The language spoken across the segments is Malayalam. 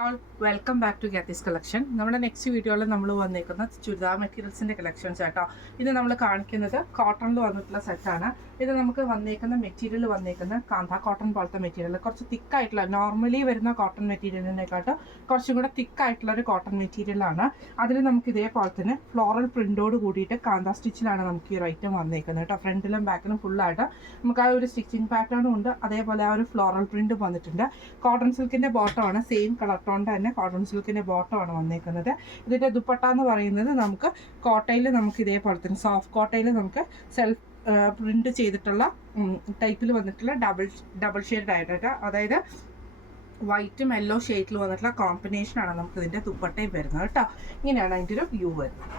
ഓൾ വെൽക്കം ബാക്ക് ടു ഗാത്തീസ് കളക്ഷൻ. നമ്മുടെ നെക്സ്റ്റ് വീഡിയോയിൽ നമ്മൾ വന്നേക്കുന്ന ചുരിദാർ മെറ്റീരിയൽസിൻ്റെ കളക്ഷൻസ് കേട്ടോ. ഇത് നമ്മൾ കാണിക്കുന്നത് കോട്ടണിൽ വന്നിട്ടുള്ള സെറ്റാണ്. ഇത് നമുക്ക് വന്നേക്കുന്ന മെറ്റീരിയൽ വന്നേക്കുന്ന കാന്ത കോട്ടൺ പോലത്തെ മെറ്റീരിയൽ, കുറച്ച് തിക്കായിട്ടുള്ള നോർമലി വരുന്ന കോട്ടൺ മെറ്റീരിയലിനെക്കാട്ടും കുറച്ചും കൂടെ തിക്കായിട്ടുള്ള ഒരു കോട്ടൺ മെറ്റീരിയലാണ്. അതിൽ നമുക്ക് ഇതേപോലെ തന്നെ ഫ്ലോറൽ പ്രിൻ്റോട് കൂടിയിട്ട് കാന്ത സ്റ്റിച്ചിലാണ് നമുക്ക് ഈ ഒരു ഐറ്റം വന്നേക്കുന്നത് കേട്ടോ. ഫ്രണ്ടിലും ബാക്കിലും ഫുള്ളായിട്ട് നമുക്ക് ആ ഒരു സ്റ്റിച്ചിങ് പാറ്റേണും ഉണ്ട്, അതേപോലെ ആ ഒരു ഫ്ലോറൽ പ്രിൻറ്റും വന്നിട്ടുണ്ട്. കോട്ടൺ സിൽക്കിൻ്റെ ബോട്ടമാണ്, സെയിം കളർ ടോണിൻ്റെ തന്നെ കോട്ടൺ സിൽക്കിൻ്റെ ബോട്ടമാണ് വന്നേക്കുന്നത്. ഇതിൻ്റെ ദുപ്പട്ട എന്ന് പറയുന്നത് നമുക്ക് കോട്ടയിൽ നമുക്ക് ഇതേപോലെ തന്നെ സോഫ്റ്റ് കോട്ടയിൽ നമുക്ക് സെൽഫ് പ്രിന്റ് ചെയ്തിട്ടുള്ള ടൈപ്പിൽ വന്നിട്ടുള്ള ഡബിൾ ഷെയ്ഡ് ആയിട്ടൊക്കെ, അതായത് വൈറ്റും യെല്ലോ ഷെയ്ഡിൽ വന്നിട്ടുള്ള കോമ്പിനേഷനാണ് നമുക്ക് ഇതിൻ്റെ ദുപ്പട്ടയും വരുന്നത് കേട്ടോ. ഇങ്ങനെയാണ് അതിൻ്റെ ഒരു വ്യൂ വരുന്നത്.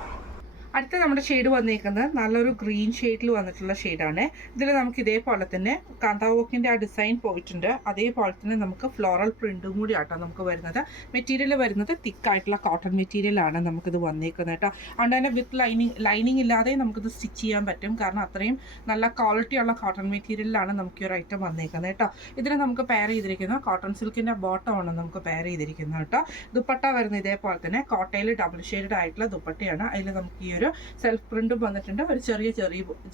അടുത്ത നമ്മുടെ ഷെയ്ഡ് വന്നിരിക്കുന്നത് നല്ലൊരു ഗ്രീൻ ഷെയ്ഡിൽ വന്നിട്ടുള്ള ഷെയ്ഡാണ്. ഇതിൽ നമുക്ക് ഇതേപോലെ തന്നെ കാന്ത വർക്കിൻ്റെ ആ ഡിസൈൻ പോയിട്ടുണ്ട്, അതേപോലെ തന്നെ നമുക്ക് ഫ്ലോറൽ പ്രിൻറ്റും കൂടി ആട്ടോ നമുക്ക് വരുന്നത്. മെറ്റീരിയൽ വരുന്നത് തിക്കായിട്ടുള്ള കോട്ടൺ മെറ്റീരിയലാണ് നമുക്കിത് വന്നിരിക്കുന്നത് കേട്ടോ. അതുകൊണ്ട് തന്നെ വിത്ത് ലൈനിങ് ഇല്ലാതെ നമുക്കിത് സ്റ്റിച്ച് ചെയ്യാൻ പറ്റും, കാരണം അത്രയും നല്ല ക്വാളിറ്റിയുള്ള കോട്ടൺ മെറ്റീരിയലിലാണ് നമുക്ക് ഈ ഒരു ഐറ്റം വന്നിരിക്കുന്നത് കേട്ടോ. ഇതിന് നമുക്ക് പെയർ ചെയ്തിരിക്കുന്നത് കോട്ടൺ സിൽക്കിൻ്റെ ബോട്ടമാണ് നമുക്ക് പെയർ ചെയ്തിരിക്കുന്നത് കേട്ടോ. ദുപ്പട്ട വരുന്നത് ഇതേപോലെ തന്നെ കോട്ടയിൽ ഡബിൾ ഷെയ്ഡ് ആയിട്ടുള്ള ദുപ്പട്ടയാണ്. അതിൽ നമുക്ക് ഈ ഒരു സെൽഫ് പ്രിന്റും വന്നിട്ടുണ്ട്, ഒരു ചെറിയ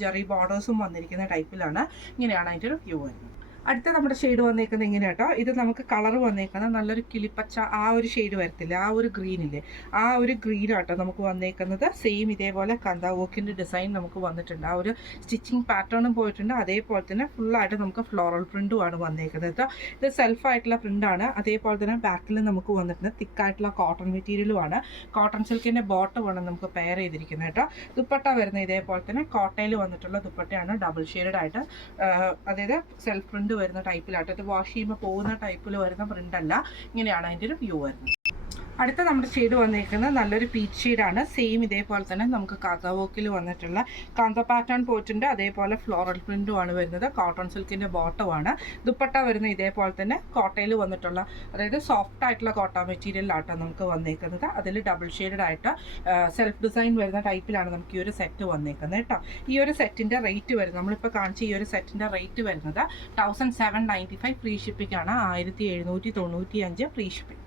ചെറിയ ബോർഡേഴ്സും വന്നിരിക്കുന്ന ടൈപ്പിലാണ്. ഇങ്ങനെയാണ് അതിൻ്റെ ഒരു വ്യൂ വരുന്നത്. അടുത്ത നമ്മുടെ ഷെയ്ഡ് വന്നേക്കുന്നത് ഇങ്ങനെ കേട്ടോ. ഇത് നമുക്ക് കളർ വന്നേക്കുന്നത് നല്ലൊരു കിളിപ്പച്ച, ആ ഒരു ഷെയ്ഡ് വരത്തില്ല, ആ ഒരു ഗ്രീനില്ലേ, ആ ഒരു ഗ്രീൻ ആട്ടോ നമുക്ക് വന്നേക്കുന്നത്. സെയിം ഇതേപോലെ കാന്ത വർക്കിൻ്റെ ഡിസൈൻ നമുക്ക് വന്നിട്ടുണ്ട്, ആ ഒരു സ്റ്റിച്ചിങ് പാറ്റേണും പോയിട്ടുണ്ട്, അതേപോലെ തന്നെ ഫുള്ളായിട്ട് നമുക്ക് ഫ്ലോറൽ പ്രിൻറ്റുമാണ് വന്നേക്കുന്നത് കേട്ടോ. ഇത് സെൽഫായിട്ടുള്ള പ്രിൻ്റാണ്. അതേപോലെ തന്നെ ബാക്കിൽ നമുക്ക് വന്നിട്ടുണ്ട് തിക്കായിട്ടുള്ള കോട്ടൺ മെറ്റീരിയലുമാണ്. കോട്ടൺ സിൽക്കിൻ്റെ ബോട്ടമാണ് നമുക്ക് പെയർ ചെയ്തിരിക്കുന്നത് കേട്ടോ. ദുപ്പട്ട വരുന്നത് ഇതേപോലെ തന്നെ കോട്ടയിൽ വന്നിട്ടുള്ള ദുപ്പട്ടയാണ്, ഡബിൾ ഷെയ്ഡ് ആയിട്ട്, അതായത് സെൽഫ് പ്രിന്റ് വരുന്ന ടൈപ്പിലാട്ടോ. ഇത് വാഷ് ചെയ്യുമ്പോൾ പോകുന്ന ടൈപ്പിൽ വരുന്ന പ്രിന്റ് അല്ല. ഇങ്ങനെയാണ് അതിൻ്റെ ഒരു വ്യൂ വരുന്നത്. അടുത്ത നമ്മുടെ ഷെയ്ഡ് വന്നിരിക്കുന്നത് നല്ലൊരു പീച്ച് ഷെയ്ഡാണ്. സെയിം ഇതേപോലെ തന്നെ നമുക്ക് കാന്ത വർക്കിൽ വന്നിട്ടുള്ള കാന്ത പാറ്റേൺ പോയിട്ടുണ്ട്, അതേപോലെ ഫ്ലോറൽ പ്രിൻറ്റുമാണ് വരുന്നത്. കോട്ടൺ സിൽക്കിൻ്റെ ബോട്ടമാണ്. ദുപ്പട്ട വരുന്നത് ഇതേപോലെ തന്നെ കോട്ടയിൽ വന്നിട്ടുള്ള, അതായത് സോഫ്റ്റ് ആയിട്ടുള്ള കോട്ട മെറ്റീരിയലാട്ടോ നമുക്ക് വന്നേക്കുന്നത്. അതിൽ ഡബിൾ ഷെയ്ഡ് ആയിട്ട് സെൽഫ് ഡിസൈൻ വരുന്ന ടൈപ്പിലാണ് നമുക്ക് ഈ ഒരു സെറ്റ് വന്നേക്കുന്നത് കേട്ടോ. ഈ ഒരു സെറ്റിൻ്റെ റേറ്റ് വരുന്നത്, നമ്മളിപ്പോൾ കാണിച്ച ഈ ഒരു സെറ്റിൻ്റെ റേറ്റ് വരുന്നത് 1795 ഫ്രീ ഷിപ്പിംഗ് ആണ്. 1795 ഫ്രീ ഷിപ്പിംഗ്.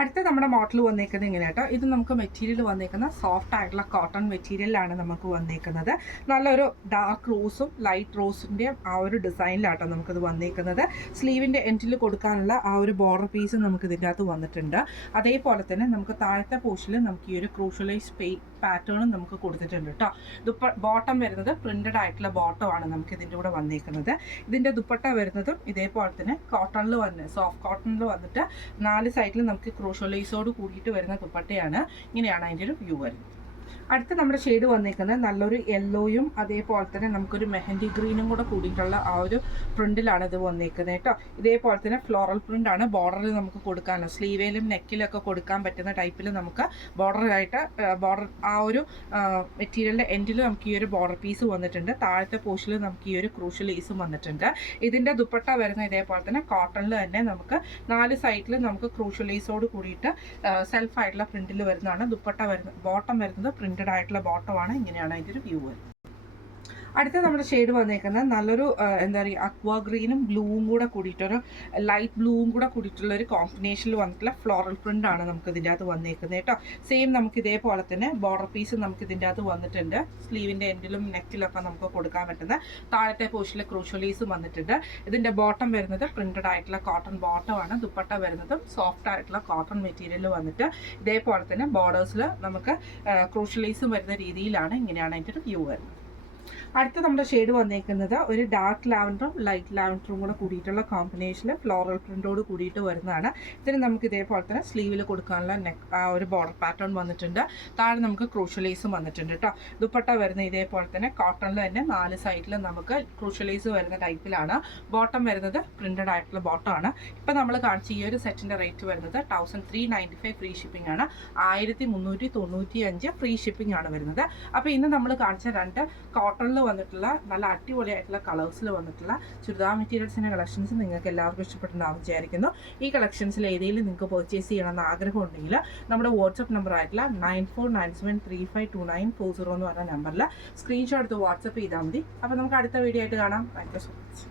അടുത്ത നമ്മുടെ മോഡൽ വന്നേക്കുന്നത് ഇങ്ങനെ കേട്ടോ. ഇത് നമുക്ക് മെറ്റീരിയൽ വന്നേക്കുന്ന സോഫ്റ്റ് ആയിട്ടുള്ള കോട്ടൺ മെറ്റീരിയലാണ് നമുക്ക് വന്നേക്കുന്നത്. നല്ലൊരു ഡാർക്ക് റോസും ലൈറ്റ് റോസിൻ്റെയും ആ ഒരു ഡിസൈനിലാട്ടോ നമുക്കിത് വന്നേക്കുന്നത്. സ്ലീവിൻ്റെ എൻഡിൽ കൊടുക്കാനുള്ള ആ ഒരു ബോർഡർ പീസ് നമുക്ക് ഇതിൻ്റെ അകത്ത് വന്നിട്ടുണ്ട്. അതേപോലെ തന്നെ നമുക്ക് താഴത്തെ പോർഷനിൽ നമുക്ക് ഈ ഒരു ക്രൂഷ്യലൈസ് പാറ്റേണും നമുക്ക് കൊടുത്തിട്ടുണ്ട് കേട്ടോ. ബോട്ടം വരുന്നത് പ്രിന്റഡ് ആയിട്ടുള്ള ബോട്ടമാണ് നമുക്ക് ഇതിൻ്റെ കൂടെ വന്നേക്കുന്നത്. ഇതിൻ്റെ ദുപ്പട്ട വരുന്നതും ഇതേപോലെ തന്നെ കോട്ടണിൽ വന്ന് സോഫ്റ്റ് കോട്ടണിൽ വന്നിട്ട് 4 സൈഡിൽ നമുക്ക് ക്രോഷോലൈസോട് കൂടിയിട്ട് വരുന്ന ദുപ്പട്ടയാണ്. ഇങ്ങനെയാണ് അതിൻ്റെ ഒരു വ്യൂ വരുന്നത്. അടുത്ത നമ്മുടെ ഷെയ്ഡ് വന്നിരിക്കുന്നത് നല്ലൊരു യെല്ലോയും അതേപോലെ തന്നെ നമുക്കൊരു മെഹന്തി ഗ്രീനും കൂടെ കൂടിയിട്ടുള്ള ആ ഒരു പ്രിന്റിലാണ് ഇത് വന്നിരിക്കുന്നത് കേട്ടോ. ഇതേപോലെ തന്നെ ഫ്ലോറൽ പ്രിന്റാണ്. ബോർഡറിൽ നമുക്ക് കൊടുക്കാനോ സ്ലീവേലും നെക്കിലൊക്കെ കൊടുക്കാൻ പറ്റുന്ന ടൈപ്പിൽ നമുക്ക് ബോർഡർ ആ ഒരു മെറ്റീരിയലിൻ്റെ എൻഡിൽ നമുക്ക് ഈ ഒരു ബോർഡർ പീസ് വന്നിട്ടുണ്ട്. താഴത്തെ പോർഷനിൽ നമുക്ക് ഈ ഒരു ക്രൂഷ്യൽ ലേസും വന്നിട്ടുണ്ട്. ഇതിൻ്റെ ദുപ്പട്ട വരുന്ന ഇതേപോലെ തന്നെ കോട്ടണിൽ തന്നെ നമുക്ക് 4 സൈഡിൽ നമുക്ക് ക്രൂഷ്യൽ ലേസോട് കൂടിയിട്ട് സെൽഫായിട്ടുള്ള പ്രിന്റിൽ വരുന്നതാണ്. ദുപ്പട്ട വരുന്നത് ബോട്ടം വരുന്നത് പ്രിന്റഡ് ആയിട്ടുള്ള ബോട്ടമാണ്. ഇങ്ങനെയാണ് അതിൻ്റെ ഒരു വ്യൂ വരുന്നത്. അടുത്ത നമ്മുടെ ഷെയ്ഡ് വന്നേക്കുന്നത് നല്ലൊരു എന്താ പറയുക അക്വാ ഗ്രീനും ബ്ലൂവും കൂടെ കൂടിയിട്ടൊരു ലൈറ്റ് ബ്ലൂവും കൂടെ കൂടിയിട്ടുള്ള ഒരു കോമ്പിനേഷനിൽ വന്നിട്ടുള്ള ഫ്ലോറൽ പ്രിൻ്റ് ആണ് നമുക്ക് ഇതിൻ്റെ അകത്ത് വന്നേക്കുന്നത് കേട്ടോ. സെയിം നമുക്ക് ഇതേപോലെ തന്നെ ബോർഡർ പീസ് നമുക്ക് ഇതിൻ്റെ അകത്ത് വന്നിട്ടുണ്ട്. സ്ലീവിൻ്റെ എൻഡിലും നെക്കിലൊക്കെ നമുക്ക് കൊടുക്കാൻ പറ്റുന്ന താഴത്തെ പോർഷനിൽ ക്രൂഷ്യലീസും വന്നിട്ടുണ്ട്. ഇതിൻ്റെ ബോട്ടം വരുന്നത് പ്രിന്റഡ് ആയിട്ടുള്ള കോട്ടൺ ബോട്ടമാണ്. ദുപ്പട്ട വരുന്നതും സോഫ്റ്റ് ആയിട്ടുള്ള കോട്ടൺ മെറ്റീരിയൽ വന്നിട്ട് ഇതേപോലെ തന്നെ ബോർഡേഴ്സിൽ നമുക്ക് ക്രൂഷ്യലീസും വരുന്ന രീതിയിലാണ്. ഇങ്ങനെയാണ് അതിൻ്റെ ഒരു വ്യൂ വരുന്നത്. അടുത്ത നമ്മുടെ ഷെയ്ഡ് വന്നേക്കുന്നത് ഒരു ഡാർക്ക് ലാവൻഡറും ലൈറ്റ് ലാവൻഡറും കൂടെ കൂടിയിട്ടുള്ള കോമ്പിനേഷനിൽ ഫ്ലോറൽ പ്രിൻ്റോട് കൂടിയിട്ട് വരുന്നതാണ്. ഇതിന് നമുക്ക് ഇതേപോലെ തന്നെ സ്ലീവിൽ കൊടുക്കാനുള്ള ആ ഒരു ബോർഡർ പാറ്റേൺ വന്നിട്ടുണ്ട്. താഴെ നമുക്ക് ക്രൂഷ്യലൈസും വന്നിട്ടുണ്ട് കേട്ടോ. ദുപ്പട്ട വരുന്ന ഇതേപോലെ തന്നെ കോട്ടണിൽ തന്നെ 4 സൈഡിൽ നമുക്ക് ക്രൂഷ്യലൈസ് വരുന്ന ടൈപ്പിലാണ്. ബോട്ടം വരുന്നത് പ്രിന്റഡ് ആയിട്ടുള്ള ബോട്ടമാണ്. ഇപ്പം നമ്മൾ കാണിച്ച ഈ ഒരു സെറ്റിൻ്റെ റേറ്റ് വരുന്നത് 1395 ഫ്രീ ഷിപ്പിംഗ് ആണ്. 1395 ഫ്രീ ഷിപ്പിംഗ് ആണ് വരുന്നത്. അപ്പോൾ ഇന്ന് നമ്മൾ കാണിച്ച 2 കോട്ടണിൽ വന്നിട്ടുള്ള നല്ല അടിപൊളിയായിട്ടുള്ള കളേഴ്സിൽ വന്നിട്ടുള്ള ചുരിദാർ മെറ്റീരിയൽസിൻ്റെ കളക്ഷൻസ് നിങ്ങൾക്ക് എല്ലാവർക്കും ഇഷ്ടപ്പെട്ടുണ്ടാവും വിചാരിക്കുന്നു. ഈ കളക്ഷൻസിൽ ഏതെങ്കിലും നിങ്ങൾക്ക് പർച്ചേസ് ചെയ്യണമെന്ന് ആഗ്രഹമുണ്ടെങ്കിൽ നമ്മുടെ വാട്സപ്പ് നമ്പർ ആയിട്ടുള്ള 9497352940 എന്ന് പറഞ്ഞ നമ്പറിൽ സ്ക്രീൻഷോട്ട് എടുത്ത് വാട്സപ്പ് ചെയ്താൽ മതി. അപ്പോൾ നമുക്ക് അടുത്ത വീഡിയോ ആയിട്ട് കാണാം. Thank you so much.